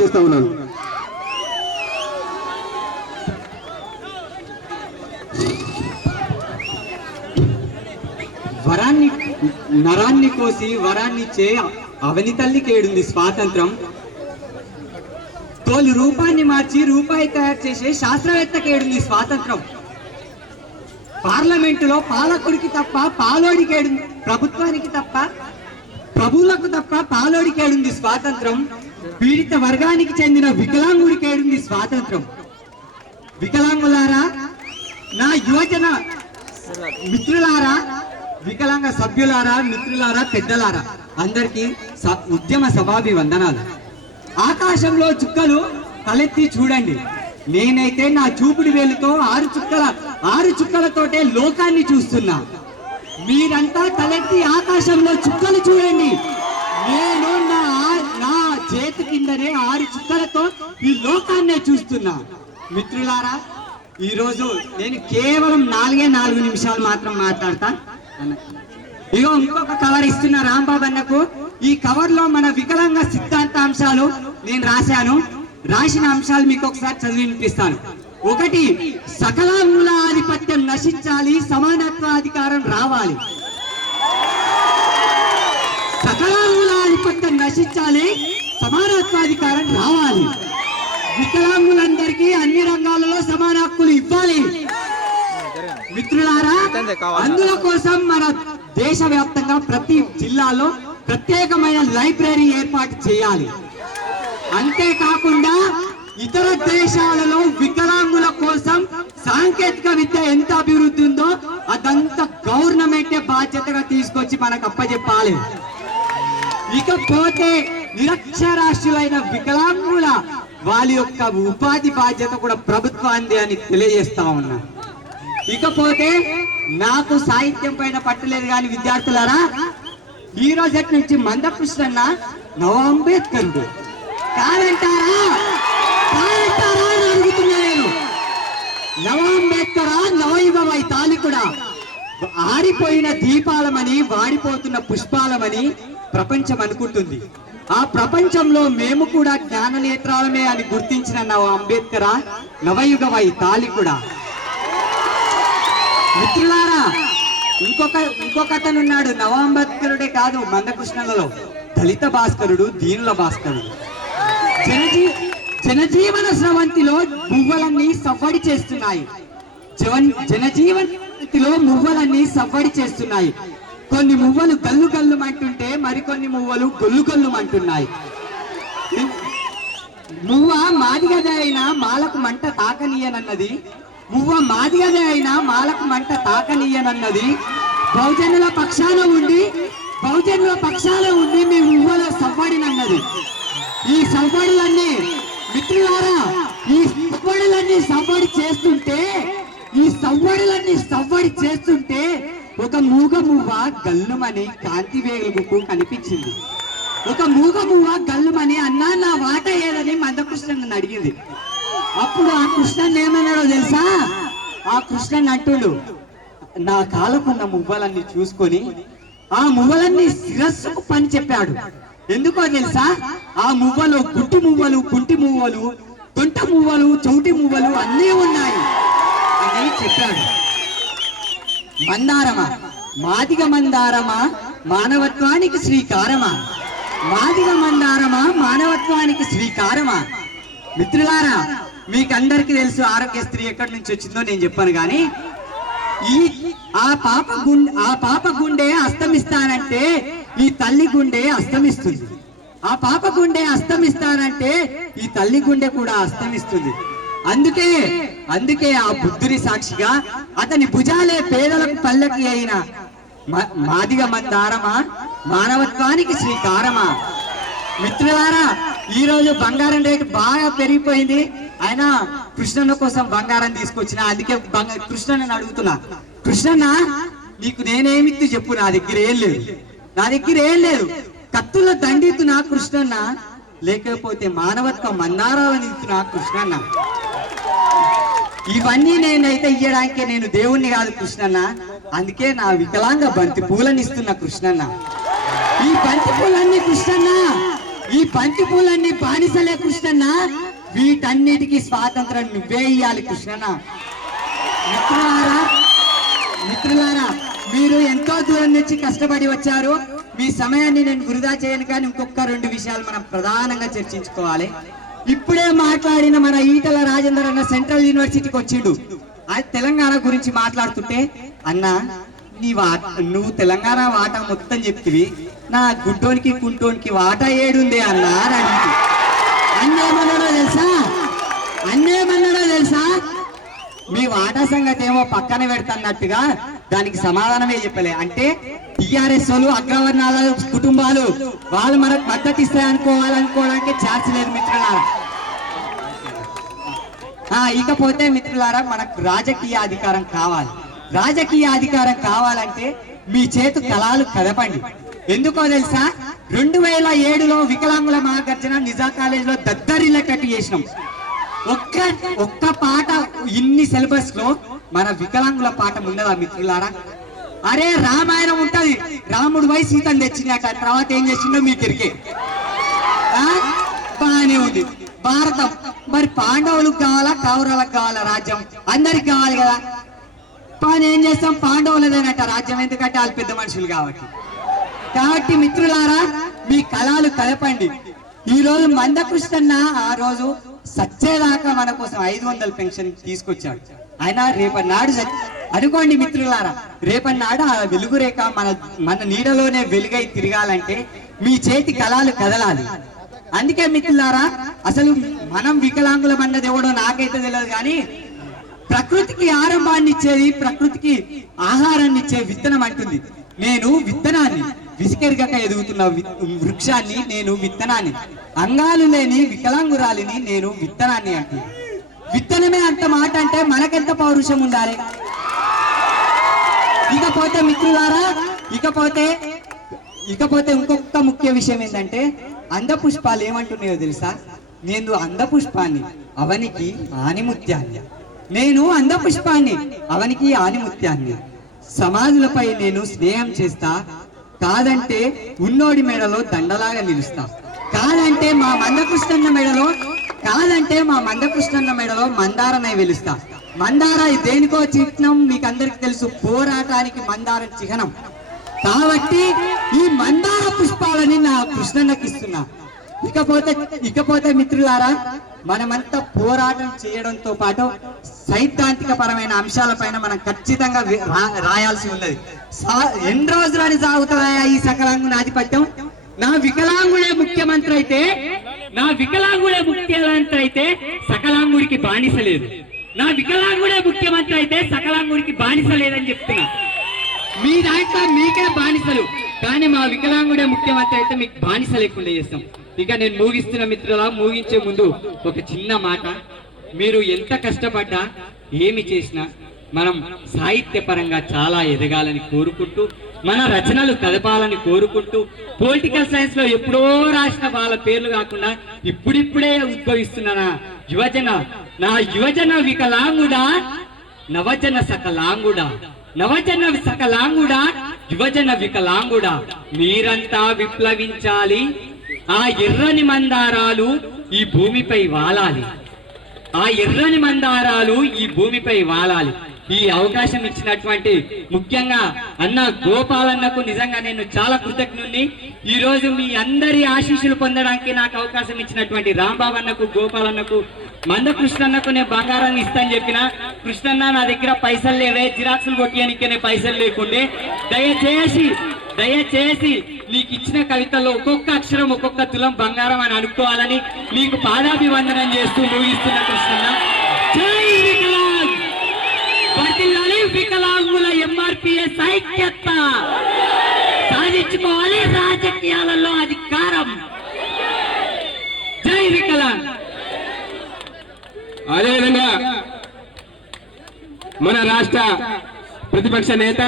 చేస్తా ఉన్నాను. నరాన్ని కోసి వరాన్నిచ్చే అవని తల్లికి ఏడుంది స్వాతంత్రం. తోలు రూపాన్ని మార్చి రూపాయి తయారు చేసే శాస్త్రవేత్తకి ఏడుంది స్వాతంత్రం. పార్లమెంటులో పాలకుడికి తప్ప పాలోడికి ఏడుంది, ప్రభుత్వానికి తప్ప ప్రభువులకు తప్ప పాలోడికి ఏడుంది స్వాతంత్రం. పీడిత వర్గానికి చెందిన వికలాంగుడికి ఏడుంది స్వాతంత్రం. వికలాంగులారా, నా యువజన మిత్రులారా, వికలాంగ సభ్యులారా, మిత్రులారా, పెద్దలారా, అందరికీ ఉద్యమ సభాభివందనాలు. ఆకాశంలో చుక్కలు తలెత్తి చూడండి. నేనైతే నా చూపుడు వేలుతో ఆరు చుక్కలతోటే లోకాన్ని చూస్తున్నా. మీరంతా తలెత్తి ఆకాశంలో చుక్కలు చూడండి. నేను నా చేతి కిందనే 6 చుక్కలతో ఈ లోకాన్నే చూస్తున్నా. మిత్రులారా, ఈరోజు నేను కేవలం 4 నిమిషాలు మాత్రం మాట్లాడతా. ఇగో ఇంకొక కవర్ ఇస్తున్న రాంబాబు అన్నకు. ఈ కవర్ లో మన వికలాంగ సిద్ధాంతాంశాలు నేను రాసిన అంశాలు మీకు ఒకసారి చదివి వినిపిస్తాను. 1, సకలాంగుల ఆధిపత్యం నశించాలి, సమానత్వాధికారం రావాలి. సకలాంగుల ఆధిపత్యం నశించాలి, సమానత్వాధికారం రావాలి. వికలాంగులందరికీ అన్ని రంగాలలో సమాన హక్కులు ఇవ్వాలి. మిత్రులారా, అందుల కోసం మన దేశవ్యాప్తంగా ప్రతి జిల్లాలో ప్రత్యేకమైన లైబ్రరీ ఏర్పాటు చేయాలి. అంతేకాకుండా ఇతర దేశాలలో వికలాంగుల కోసం సాంకేతిక విద్య ఎంత అభివృద్ధి ఉందో అదంతా గవర్నమెంటే బాధ్యతగా తీసుకొచ్చి మనకు అప్పచెప్పాలి. ఇకపోతే నిరక్షరాస్యులైన వికలాంగుల వాళ్ళ యొక్క ఉపాధి బాధ్యత కూడా ప్రభుత్వాన్ని అని తెలియజేస్తా ఉన్నా. ఇకపోతే నాకు సాహిత్యం పైన పట్టలేదు కానీ విద్యార్థులారా, ఈ రోజు నుంచి మందకృష్ణన్న నవ అంబేద్కరుడు కాదంటారా అని అడుగుతున్నా నేను. నవ అంబేద్కరా, నవయుగ వైతాళికుడా, ఆరిపోయిన దీపాలమని వాడిపోతున్న పుష్పాలమని ప్రపంచం అనుకుంటుంది. ఆ ప్రపంచంలో మేము కూడా జ్ఞాననేత్రాలమే అని గుర్తించిన నవ అంబేద్కరా, నవయుగ వైతాళికుడా. మిత్రులారా, ఇంకొక అతను ఉన్నాడు. నవ అంబేద్కరుడే కాదు, మందకృష్ణలలో దళిత భాస్కరుడు, దీనుల భాస్కరుడు. జనజీవన స్రవంతిలో మువ్వలన్నీ సవ్వడి చేస్తున్నాయి. జనజీవనలో మువ్వలన్నీ సవ్వడి చేస్తున్నాయి. కొన్ని మువ్వలు గల్లు గల్లు అంటుంటే మరికొన్ని మువ్వలు గొల్లు గొల్లు అంటున్నాయి. మువ్వ మాదిగదే అయినా మాలకు మంట తాకనీయనన్నది. మువ్వ మాదిగదే అయినా మాలకు మంట తాకనీయనన్నది. బహుజనుల పక్షాన ఉండి మీ మువ్వల సవ్వడినన్నది. ఈ సవ్వడులన్నీ మిత్రులారా, ఈ సవ్వడులన్నీ సవ్వడి చేస్తుంటే ఒక మూగ మువ్వ గల్లుమని కాంతి వేగుకు కనిపించింది. ఒక మూగ మువ్వ గల్లుమని అన్నా నా వాట ఏదని మందకృష్ణన్ అడిగింది. అప్పుడు ఆ కృష్ణన్ ఏమన్నాడో తెలుసా? ఆ కృష్ణన్ అంటుడు, నా కాలకున్న మువ్వలన్నీ చూసుకొని ఆ మువ్వలన్నీ శిరస్సుకు పని చెప్పాడు. ఎందుకో తెలుసా? ఆ మువ్వలు గుట్టి మువ్వలు, కుంటి మువ్వలు, తొంట మువ్వలు, చౌటి మువ్వలు అన్నీ ఉన్నాయి అని చెప్పాడు. మందారమా, మాదిగ మందారమా, మానవత్వానికి శ్రీకారమా. మాదిగ మందారమా, మానవత్వానికి శ్రీకారమా. మిత్రులారా, మీకు అందరికీ తెలుసు ఆరోగ్యశ్రీ ఎక్కడి నుంచి వచ్చిందో నేను చెప్పాను. కానీ ఆ పాప గుండె అస్తమిస్తానంటే ఈ తల్లి గుండె అస్తమిస్తుంది. ఆ పాప గుండె అస్తమిస్తానంటే ఈ తల్లి గుండె కూడా అస్తమిస్తుంది. అందుకే ఆ బుద్ధుని సాక్షిగా అతని భుజాలే పేదలకు పల్లకి అయిన మాదిగ మందారమా, మానవత్వానికి శ్రీకారమా. మిత్రులారా, ఈ రోజు బంగారం రేటు బాగా పెరిగిపోయింది. ఆయన కృష్ణన్న కోసం బంగారం తీసుకొచ్చిన. అందుకే కృష్ణన్న అడుగుతున్నా, కృష్ణన్న నీకు నేనేమిత్తు చెప్పు. నా దగ్గర ఏం లేదు. కత్తుల దండితున్నా కృష్ణన్న, లేకపోతే మానవత్వ మందారాలను ఇస్తున్నా కృష్ణన్న. ఇవన్నీ నేనైతే ఇయ్యడానికే నేను దేవుణ్ణి కాదు కృష్ణన్న. అందుకే నా వికలాంగ బంతి పూలని ఇస్తున్నా కృష్ణన్న. ఈ బంతి పూలన్నీ కృష్ణన్న ఈ బంతి పూలన్నీ బానిసలే కృష్ణన్న, వీటన్నిటికీ స్వాతంత్రం నువ్వే ఇయ్యాలి కృష్ణన్న. మిత్రులారా మీరు ఎంతో దూరం నుంచి కష్టపడి వచ్చారు. మీ సమయాన్ని నేను వృధా చేయను, కానీ ఇంకొక 2 విషయాలు మనం ప్రధానంగా చర్చించుకోవాలి. ఇప్పుడే మాట్లాడిన మన ఈటల రాజేందర్ అన్న సెంట్రల్ యూనివర్సిటీకి వచ్చిండు. అది తెలంగాణ గురించి మాట్లాడుతుంటే, అన్న నువ్వు తెలంగాణ వాటా మొత్తం చెప్తివి, నా గుడ్డోనికి కుంటోనికి వాటా ఏడుంది అన్న అని అడిగి అన్నేమన్నాడో తెలుసా? మీ వాటా సంగతి ఏమో పక్కన పెడతాన్నట్టుగా దానికి సమాధానమే చెప్పలే. అంటే టిఆర్ఎస్ వాళ్ళు, అగ్రవర్ణాల కుటుంబాలు వాళ్ళు మనకు మద్దతు ఇస్తాయనుకోవాలనుకోవడానికి ఛాన్స్ లేదు మిత్రులారా. ఇకపోతే మిత్రులారా, మనకు రాజకీయ అధికారం కావాలి. రాజకీయ అధికారం కావాలంటే మీ చేతు కళాలు కదపండి. ఎందుకో తెలుసా? 2007లో వికలాంగుల మహాగర్జన నిజా కాలేజీలో దద్దరిల్లకట్టు చేసినాం. ఒక్క పాట ఇన్ని సిలబస్ లో మన వికలాంగుల పాట ఉండదా మిత్రులారా? అరే రామాయణం ఉంటది, రాముడు వై సీతను తెచ్చినట్ట, తర్వాత ఏం చేసిందో మీకు ఎరికే. బాగానే ఉంది. భారతం మరి పాండవులకు కావాలా కౌరవులకు కావాలా రాజ్యం? అందరికి కావాలి కదా. కానీ ఏం చేస్తాం, పాండవులదేనట రాజ్యం, ఎందుకంటే వాళ్ళు పెద్ద మనుషులు కాబట్టి మిత్రులారా మీ కళాలు కలపండి. ఈ రోజు మందకృష్ణన్న ఆ రోజు సచ్చేదాకా మన కోసం 500 పెన్షన్ తీసుకొచ్చాడు. ఆయన రేపన్నాడు అనుకోండి మిత్రులారా, రేపన్నాడు ఆ వెలుగు రేఖ మన నీడలోనే వెలుగై తిరగాలంటే మీ చేతి కళాలు కదలాలి. అందుకే మిత్రులారా, అసలు మనం వికలాంగులం అన్నది ఎవడో నాకైతే తెలియదు, కానీ ప్రకృతికి ఆరంభాన్ని ఇచ్చేది, ప్రకృతికి ఆహారాన్ని ఇచ్చే విత్తనం అంటుంది. నేను విత్తనాన్ని, విసికెరగక ఎదుగుతున్న వృక్షాన్ని నేను విత్తనాన్ని, అంగాలు లేని వికలాంగురాలిని నేను విత్తనాన్ని అంటుంది. విత్తనమే అంత మాట అంటే మనకెంత పౌరుషం ఉండాలి. ఇకపోతే మిత్రులారా, ఇకపోతే ఇంకొక ముఖ్య విషయం ఏంటంటే, అందపుష్పాలు ఏమంటున్నాయో తెలుసా? నేను అందపుష్పాన్ని, అవనికి ఆనిముత్యాన్ని. నేను అందపుష్పాన్ని, అవనికి ఆనిముత్యాన్ని. సమాధులపై నేను స్నేహం చేస్తా, కాదంటే ఉన్నోడి మెడలో దండలాగా నిలుస్తా. కాదంటే మా మందకృష్ణన్న మెడలో మందారనై వెలుస్తా. మందార దేనికో చిహ్నం మీకు అందరికి తెలుసు, పోరాటానికి మందారం చిహ్నం. కాబట్టి ఈ మందార పుష్పాలని నా కృష్ణన్నకి ఇస్తున్నా. ఇకపోతే మిత్రులారా, మనమంతా పోరాటం చేయడంతో పాటు సైద్ధాంతిక పరమైన అంశాలపైన మనం ఖచ్చితంగా రాయాల్సి ఉన్నది. ఎన్ని రోజులని సాగుతుందా ఈ సకలాంగుని ఆధిపత్యం? నా వికలాంగుడే ముఖ్యమంత్రి అయితే సకలాంగుడికి బానిస లేదు. నా వికలాంగుడే ముఖ్యమంత్రి అయితే సకలాంగుడికి బానిస లేదని చెప్తున్నా. మీ దాంట్లో మీకే బానిసలు, కానీ మా వికలాంగుడే ముఖ్యమంత్రి అయితే మీకు బానిస లేకుండా చేస్తాం. ఇక నేను ముగిస్తున్న మిత్రులా, ముగించే ముందు ఒక చిన్న మాట. మీరు ఎంత కష్టపడ్డా ఏమి చేసినా మనం సాహిత్యపరంగా చాలా ఎదగాలని కోరుకుంటూ, మన రచనలు కదపాలని కోరుకుంటూ, పొలిటికల్ సైన్స్ లో ఎప్పుడో రాసిన వాళ్ళ పేర్లు కాకుండా ఇప్పుడిప్పుడే ఉద్భవిస్తున్న నా యువజన వికలాంగుడా, నవజన సకలాంగుడా, యువజన వికలాంగుడా, మీరంతా విప్లవించాలి. ఆ ఎర్రని మందారాలు ఈ భూమిపై వాలాలి. ఈ అవకాశం ఇచ్చినటువంటి ముఖ్యంగా అన్న గోపాలన్నకు నిజంగా నేను చాలా కృతజ్ఞుడిని. ఈ రోజు మీ అందరి ఆశీస్సులు పొందడానికి నాకు అవకాశం ఇచ్చినటువంటి రాంబాబు అన్నకు, గోపాలన్నకు, మందకృష్ణన్నకు నేను బంగారాన్ని ఇస్తాను చెప్పిన. కృష్ణన్న నా దగ్గర పైసలు లేవే, జిరాక్సులు కొట్టియానికే పైసలు లేకుండే, దయచేసి నీకు ఇచ్చిన కవితల్లో ఒక్కొక్క అక్షరం ఒక్కొక్క తులం బంగారం అని అనుకోవాలని నీకు పాదాభివందనం చేస్తూ ముగిస్తున్న కృష్ణన్న. జై వికలాంగ్, వర్ధిల్లాలి వికలాంగుల ఎంఆర్పిఎస్ ఐక్యత, సాధించుకోవాలి రాజకీయాలలో అధికారం. జై వికలాంగ్. అదేవిధంగా మన రాష్ట్ర ప్రతిపక్ష నేత